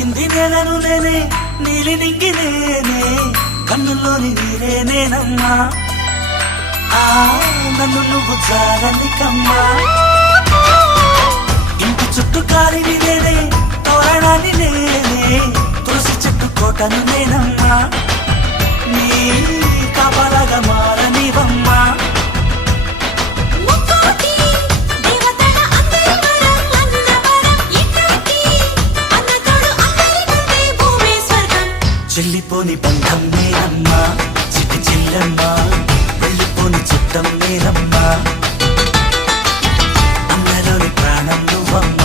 తాకింది నేలను నేనే నీలి నింగి నేనే కన్నుల్లోని నీరే నేనమ్మా నన్ను నువ్వు జాలని కమ్మా ఇంటి చుట్టూ కాలిని నేనే తోరణాన్ని నేనే తులసి చెట్టు కోటను నేనమ్మా నీ కాపలాగా మారనివమ్మా చెల్లిపోని బంధం నేనమ్మా చిట్టి చెల్లమ్మా వెళ్ళిపోని చిత్తం నేనమ్మా అన్నలోని ప్రాణం నువ్వమ్మా